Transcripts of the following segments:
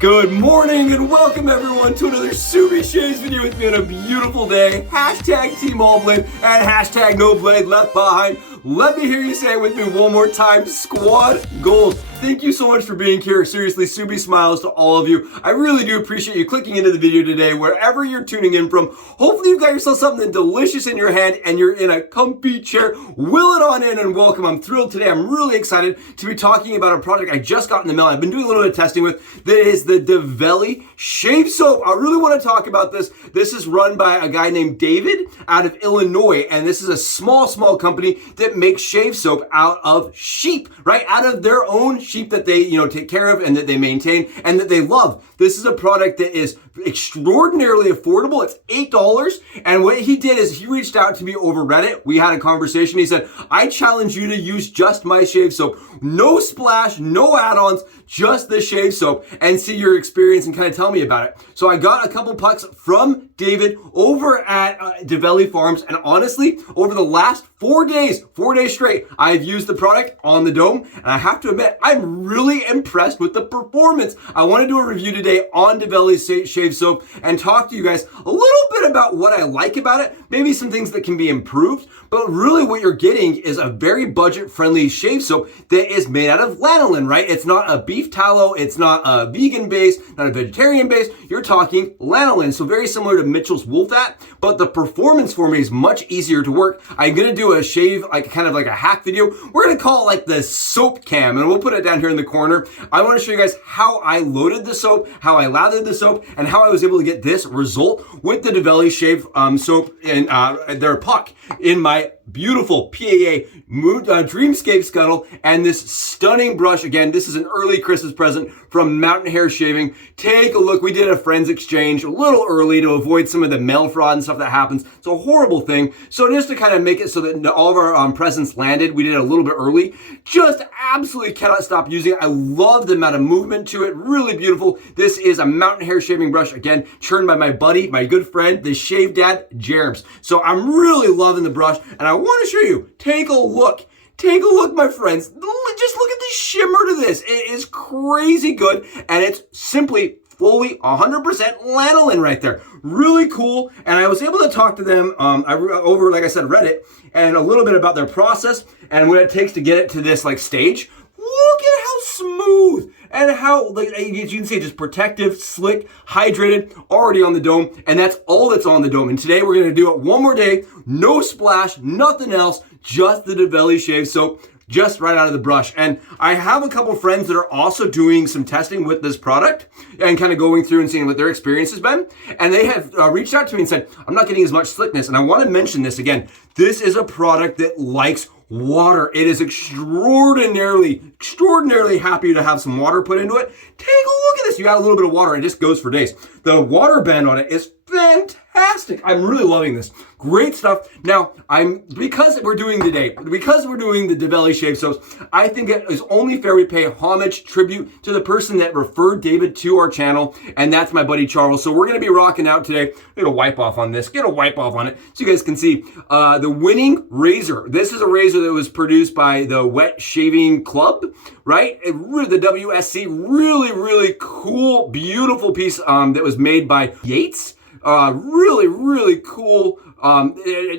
Good morning and welcome everyone to another Subi Shaves video with me on a beautiful day. Hashtag Team All Blade and hashtag No Blade Left Behind. Let me hear you say it with me one more time. Squad Gold. Thank you so much for being here. Seriously, Subi smiles to all of you. I really do appreciate you clicking into the video today, wherever you're tuning in from. Hopefully you got yourself something delicious in your hand and you're in a comfy chair. Will it on in and welcome. I'm thrilled today. I'm really excited to be talking about a product I just got in the mail. I've been doing a little bit of testing with. That is the Daveli Shave Soap. I really want to talk about this. This is run by a guy named David out of Illinois, and this is a small company that makes shave soap out of sheep, right? Out of their own sheep that they, take care of and that they maintain and that they love. This is a product that is extraordinarily affordable. It's $8. And what he did is he reached out to me over Reddit. We had a conversation. He said, I challenge you to use just my shave soap. No splash, no add-ons, just the shave soap, and see your experience and kind of tell me about it. So I got a couple pucks from David over at Daveli Farms. And honestly, over the last 4 days straight, I've used the product on the dome. And I have to admit, I'm really impressed with the performance. I want to do a review today on Daveli's shave soap and talk to you guys a little bit about what I like about it, maybe some things that can be improved, but really what you're getting is a very budget-friendly shave soap that is made out of lanolin, right? It's not a beef tallow, it's not a vegan base, not a vegetarian base, you're talking lanolin, so very similar to Mitchell's wool fat, but the performance for me is much easier to work. I'm gonna do a shave, kind of like a hack video. We're gonna call it like the soap cam, and we'll put it down here in the corner. I wanna show you guys how I loaded the soap, how I lathered the soap, and how I was able to get this result with the Daveli shave soap and their puck in my beautiful PAA Dreamscape Scuttle and this stunning brush. Again, this is an early Christmas present from Mountain Hair Shaving. Take a look. We did a friends exchange a little early to avoid some of the mail fraud and stuff that happens. It's a horrible thing. So just to kind of make it so that all of our presents landed, we did it a little bit early. Just absolutely cannot stop using it. I love the amount of movement to it. Really beautiful. This is a Mountain Hair Shaving brush, again, churned by my buddy, my good friend, the Shave Dad, Jerms. So I'm really loving the brush, and I want to show you. Take a look. Take a look, my friends. Just look at the shimmer to this. It is crazy good, and it's simply fully 100% lanolin right there. Really cool. And I was able to talk to them over, like I said, Reddit, and a little bit about their process and what it takes to get it to this stage. Look at how smooth and how, as you can see, just protective, slick, hydrated, already on the dome. And that's all that's on the dome. And today we're going to do it one more day. No splash, nothing else, just the Daveli shave soap, just right out of the brush. And I have a couple friends that are also doing some testing with this product and kind of going through and seeing what their experience has been. And they have reached out to me and said, I'm not getting as much slickness. And I want to mention this again. This is a product that likes water. It is extraordinarily happy to have some water put into it. Take a look at this. You got a little bit of water. It just goes for days. The water band on it is fantastic. I'm really loving this. Great stuff. Now, because we're doing the Daveli shave soaps, I think it is only fair we pay homage, tribute to the person that referred David to our channel, and that's my buddy Charles. So we're going to be rocking out today. I'm going to wipe off on this. Get a wipe off on it so you guys can see the winning razor. This is a razor that was produced by the Wet Shaving Club, right? The WSC, really cool, beautiful piece that was made by Yates. Really cool.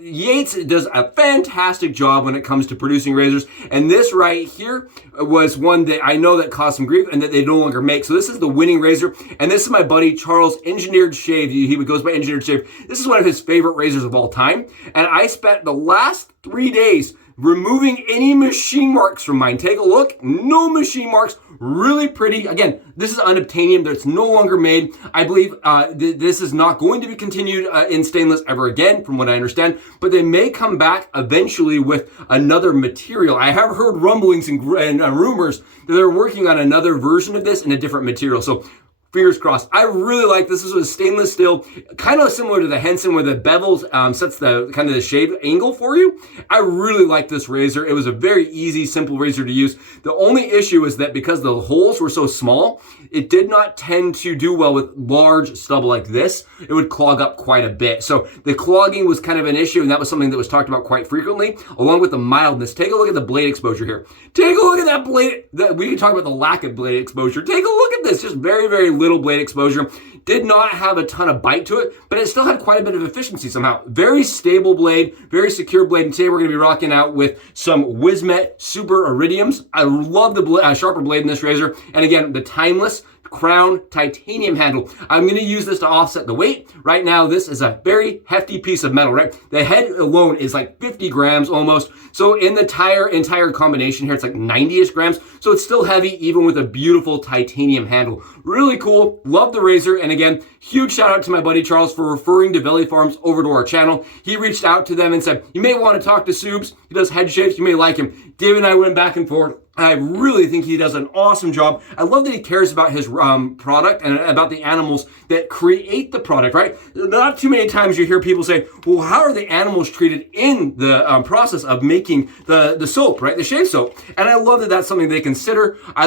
Yates does a fantastic job when it comes to producing razors, and this right here was one that I know that caused some grief and that they no longer make. So this is the winning razor, and this is my buddy Charles Engineered Shave. He goes by Engineered Shave. This is one of his favorite razors of all time, and I spent the last 3 days removing any machine marks from mine. Take a look. No machine marks. Really pretty. Again, this is unobtainium that's no longer made. I believe this is not going to be continued in stainless ever again, from what I understand, but they may come back eventually with another material. I have heard rumblings and rumors that they're working on another version of this in a different material. So fingers crossed. I really like this. This was stainless steel, kind of similar to the Henson where the bevel sets the kind of the shave angle for you. I really like this razor. It was a very easy, simple razor to use. The only issue is that because the holes were so small, it did not tend to do well with large stubble like this. It would clog up quite a bit. So the clogging was kind of an issue, and that was something that was talked about quite frequently, along with the mildness. Take a look at the blade exposure here. Take a look at that blade. We can talk about the lack of blade exposure. Take a look at this. Just very, very loose. little blade exposure. Did not have a ton of bite to it, but it still had quite a bit of efficiency somehow. Very stable blade, very secure blade, and today we're gonna be rocking out with some Wizamet Super Iridiums. I love the sharper blade in this razor, and again, the timeless crown titanium handle. I'm going to use this to offset the weight. Right now, this is a very hefty piece of metal, right? The head alone is like 50 grams almost. So in the entire combination here, it's like 90-ish grams. So it's still heavy, even with a beautiful titanium handle. Really cool. Love the razor. And again, huge shout out to my buddy Charles for referring Daveli Farms over to our channel. He reached out to them and said, you may want to talk to Subs. He does head shaves. You may like him. David and I went back and forth. I really think he does an awesome job. I love that he cares about his product and about the animals that create the product, right? Not too many times you hear people say, well, how are the animals treated in the process of making the soap, right? The shave soap. And I love that that's something they consider. I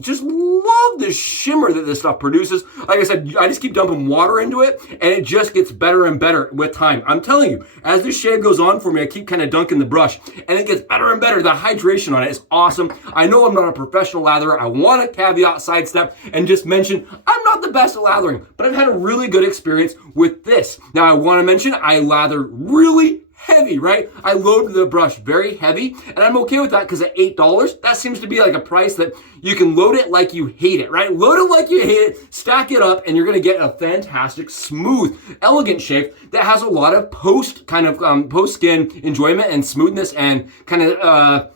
just love the shimmer that this stuff produces. Like I said, I just keep dumping water into it and it just gets better and better with time. I'm telling you, as this shave goes on for me, I keep kind of dunking the brush and it gets better and better. The hydration on it is awesome. I know I'm not a professional latherer. I want to caveat sidestep and just mention I'm not the best at lathering, but I've had a really good experience with this. Now I want to mention I lather really heavy, right? I load the brush very heavy and I'm okay with that because at $8, that seems to be like a price that you can load it like you hate it, right? Load it like you hate it, stack it up, and you're gonna get a fantastic, smooth, elegant shave that has a lot of post-skin enjoyment and smoothness and kind of,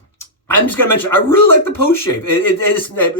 I'm just gonna mention, I really like the post shave.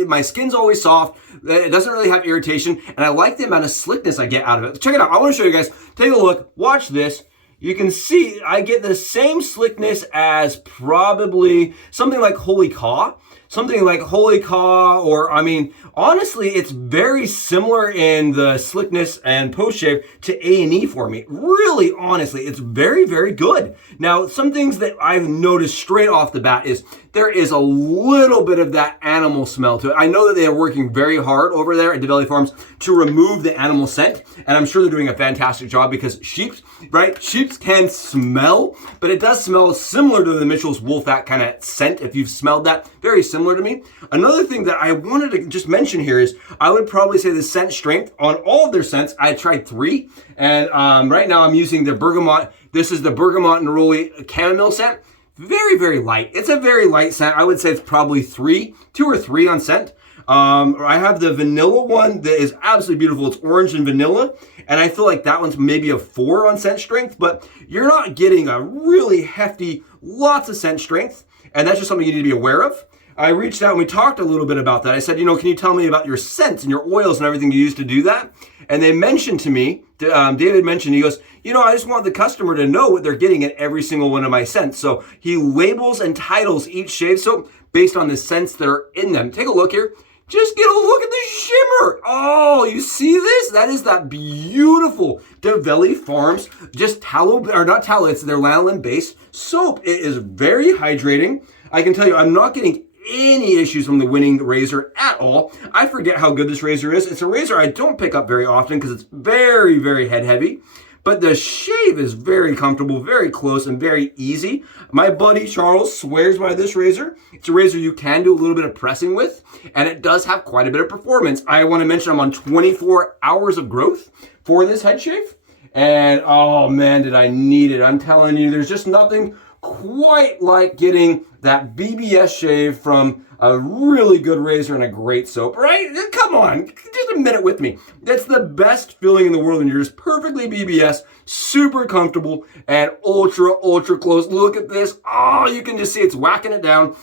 My skin's always soft. It doesn't really have irritation, and I like the amount of slickness I get out of it. Check it out. I want to show you guys. Take a look. Watch this. You can see I get the same slickness as probably something like Holy Caw. Something like Holy Caw, or I mean, honestly, it's very similar in the slickness and post shave to A&E for me. Really, honestly, it's very, very good. Now, some things that I've noticed straight off the bat is there is a little bit of that animal smell to it. I know that they are working very hard over there at Daveli Farms to remove the animal scent, and I'm sure they're doing a fantastic job because sheeps, right? Sheeps can smell, but it does smell similar to the Mitchell's Wolf, that kind of scent, if you've smelled that, very similar to me. Another thing that I wanted to just mention here is I would probably say the scent strength on all of their scents. I tried 3, and right now I'm using the Bergamont. This is the Bergamont Neroli chamomile scent. Very, very light. It's a very light scent. I would say it's probably 2 or 3 on scent. I have the vanilla one that is absolutely beautiful. It's orange and vanilla, and I feel like that one's maybe a 4 on scent strength, but you're not getting a really hefty, lots of scent strength, and that's just something you need to be aware of. I reached out and we talked a little bit about that. I said, can you tell me about your scents and your oils and everything you use to do that? And they mentioned to me, David mentioned, he goes, I just want the customer to know what they're getting at every single one of my scents. So he labels and titles each shave soap based on the scents that are in them. Take a look here. Just get a look at the shimmer. Oh, you see this? That is that beautiful Daveli Farms, just tallow, or not tallow, it's their lanolin-based soap. It is very hydrating. I can tell you, I'm not getting any issues from the winning razor at all. I forget how good this razor is. It's a razor I don't pick up very often because it's very, very head heavy. But the shave is very comfortable, very close, and very easy. My buddy Charles swears by this razor. It's a razor you can do a little bit of pressing with, and it does have quite a bit of performance. I want to mention I'm on 24 hours of growth for this head shave. And oh man, did I need it. I'm telling you, there's just nothing quite like getting that BBS shave from a really good razor and a great soap, right? Come on, just admit it with me. That's the best feeling in the world when you're just perfectly BBS, super comfortable, and ultra, ultra close. Look at this. Oh, you can just see it's whacking it down,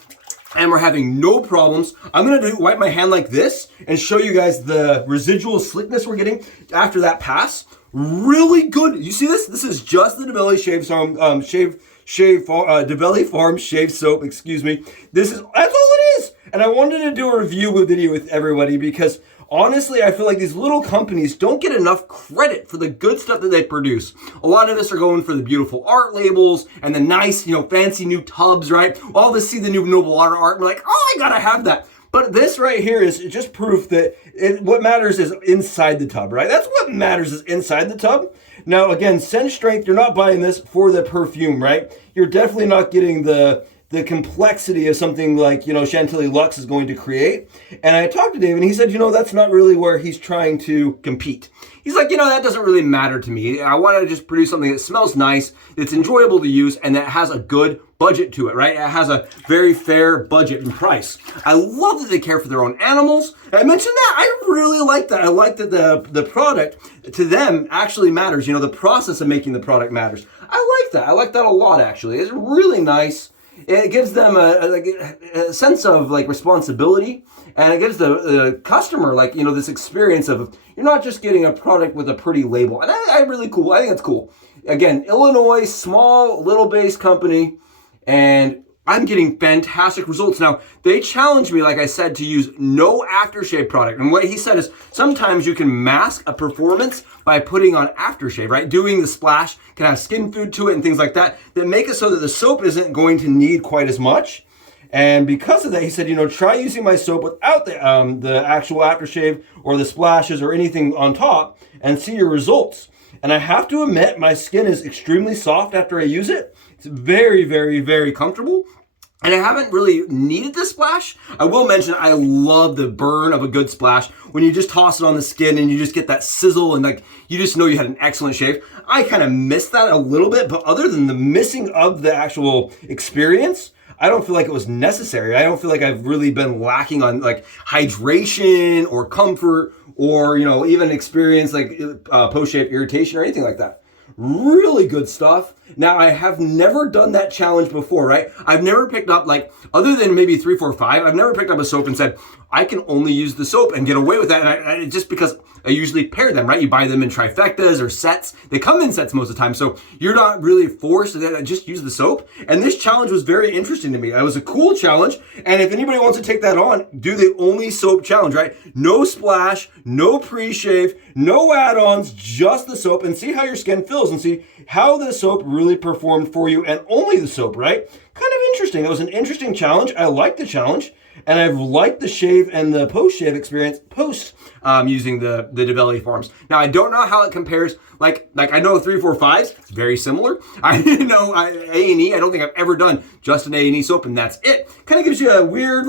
and we're having no problems. I'm gonna wipe my hand like this and show you guys the residual slickness we're getting after that pass. Really good. You see this? This is just the Daveli Daveli Farms shave soap, excuse me. That's all it is. And I wanted to do a review video with everybody because honestly, I feel like these little companies don't get enough credit for the good stuff that they produce. A lot of us are going for the beautiful art labels and the nice, fancy new tubs, right? All to see the new noble water art and we're like, oh, I gotta have that. But this right here is just proof that what matters is inside the tub, right? That's what matters, is inside the tub. Now, again, scent strength, you're not buying this for the perfume, right? You're definitely not getting the the complexity of something like, Chantilly Luxe is going to create. And I talked to Dave and he said, that's not really where he's trying to compete. He's like, that doesn't really matter to me. I want to just produce something that smells nice, that's enjoyable to use, and that has a good budget to it, right? It has a very fair budget and price. I love that they care for their own animals. I mentioned that. I really like that. I like that the product to them actually matters. The process of making the product matters. I like that. I like that a lot, actually. It's really nice. It gives them a sense of responsibility, and it gives the customer this experience of you're not just getting a product with a pretty label. And I really cool. I think it's cool. Again, Illinois, small little base company, and I'm getting fantastic results. Now, they challenged me, like I said, to use no aftershave product. And what he said is sometimes you can mask a performance by putting on aftershave, right? Doing the splash can have skin food to it and things like that make it so that the soap isn't going to need quite as much. And because of that, he said, try using my soap without the actual aftershave or the splashes or anything on top and see your results. And I have to admit, my skin is extremely soft after I use it. It's very, very, very comfortable. And I haven't really needed this splash. I will mention I love the burn of a good splash when you just toss it on the skin and you just get that sizzle and you just know you had an excellent shave. I kind of miss that a little bit, but other than the missing of the actual experience, I don't feel like it was necessary. I don't feel like I've really been lacking on hydration or comfort or, even experience post-shave irritation or anything like that. Really good stuff. Now, I have never done that challenge before, right? I've never picked up, other than maybe 3, 4, 5, I've never picked up a soap and said, I can only use the soap and get away with that. And just because I usually pair them, right? You buy them in trifectas or sets. They come in sets most of the time. So you're not really forced to just use the soap. And this challenge was very interesting to me. It was a cool challenge. And if anybody wants to take that on, do the only soap challenge, right? No splash, no pre-shave, no add-ons, just the soap, and see how your skin feels and see how the soap really performed for you, and only the soap, right? Kind of interesting. It was an interesting challenge. I liked the challenge, and I've liked the shave and the post-shave experience post using the Daveli forms. Now, I don't know how it compares. Like I know 3, 4, 5s, it's very similar. I know A&E, I don't think I've ever done just an A&E soap, and that's it. Kind of gives you a weird,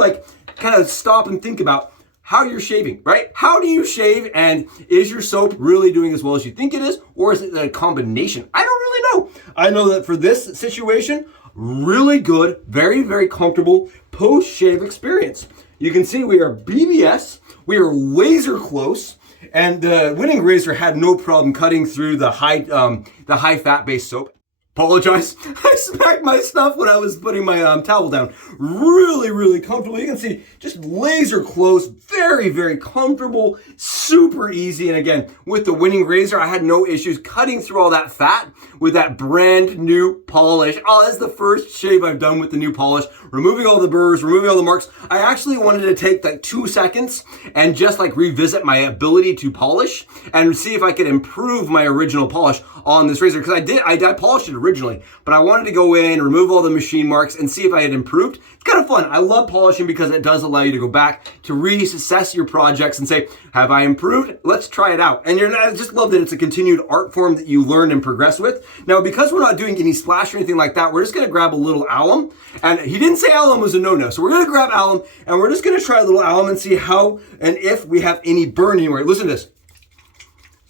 kind of stop and think about how you're shaving, right? How do you shave, and is your soap really doing as well as you think it is, or is it a combination? I don't really know. I know that for this situation, really good, very, very comfortable post-shave experience. You can see we are BBS, we are laser close, and the winning razor had no problem cutting through the high fat-based soap. Apologize. I smacked my stuff when I was putting my towel down. Really, really comfortable. You can see just laser close, very, very comfortable, super easy. And again, with the winning razor, I had no issues cutting through all that fat with that brand new polish. Oh, that's the first shave I've done with the new polish. Removing all the burrs, removing all the marks. I actually wanted to take 2 seconds and just revisit my ability to polish and see if I could improve my original polish on this razor. Because I polished it originally, but I wanted to go in, remove all the machine marks, and see if I had improved. It's kind of fun. I love polishing because it does allow you to go back to reassess your projects and say, have I improved? Let's try it out. And I just love that it's a continued art form that you learn and progress with. Now, because we're not doing any splash or anything like that, we're just going to grab a little alum. And he didn't say alum was a no-no, so we're going to grab alum, and we're just going to try a little alum and see how and if we have any burn anywhere. Listen to this.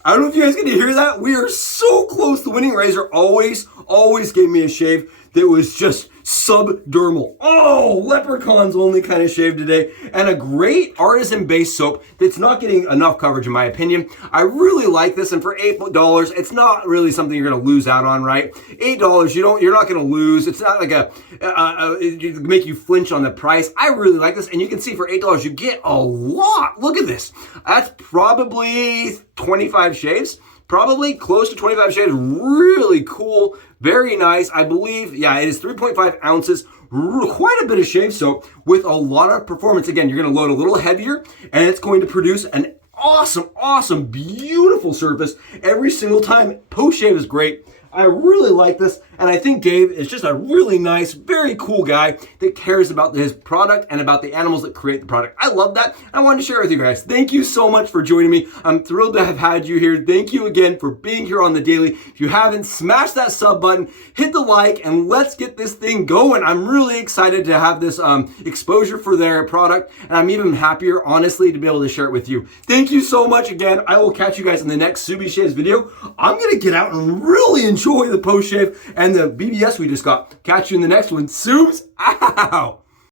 I don't know if you guys get to hear that. We are so close. The winning razor always gave me a shave that was just subdermal. Oh, Leprechaun's only kind of shave today. And a great artisan-based soap that's not getting enough coverage in my opinion. I really like this, and for $8, it's not really something you're gonna lose out on, right? $8, you're not gonna lose. It's not like it make you flinch on the price. I really like this, and you can see for $8 you get a lot. Look at this. That's probably 25 shaves. Probably close to 25 shades. Really cool. Very nice. I believe, yeah, it is 3.5 ounces. Quite a bit of shave soap with a lot of performance. Again, you're going to load a little heavier, and it's going to produce an awesome, beautiful surface every single time. Post shave is great. I really like this, and I think Dave is just a really nice, very cool guy that cares about his product and about the animals that create the product. I love that. I wanted to share it with you guys. Thank you so much for joining me. I'm thrilled to have had you here. Thank you again for being here on the daily. If you haven't, smash that sub button, hit the like, and let's get this thing going. I'm really excited to have this exposure for their product, and I'm even happier, honestly, to be able to share it with you. Thank you so much again. I will catch you guys in the next Subi Shaves video. I'm gonna get out and really enjoy the post shave and the BBS we just got. Catch you in the next one. Subs out.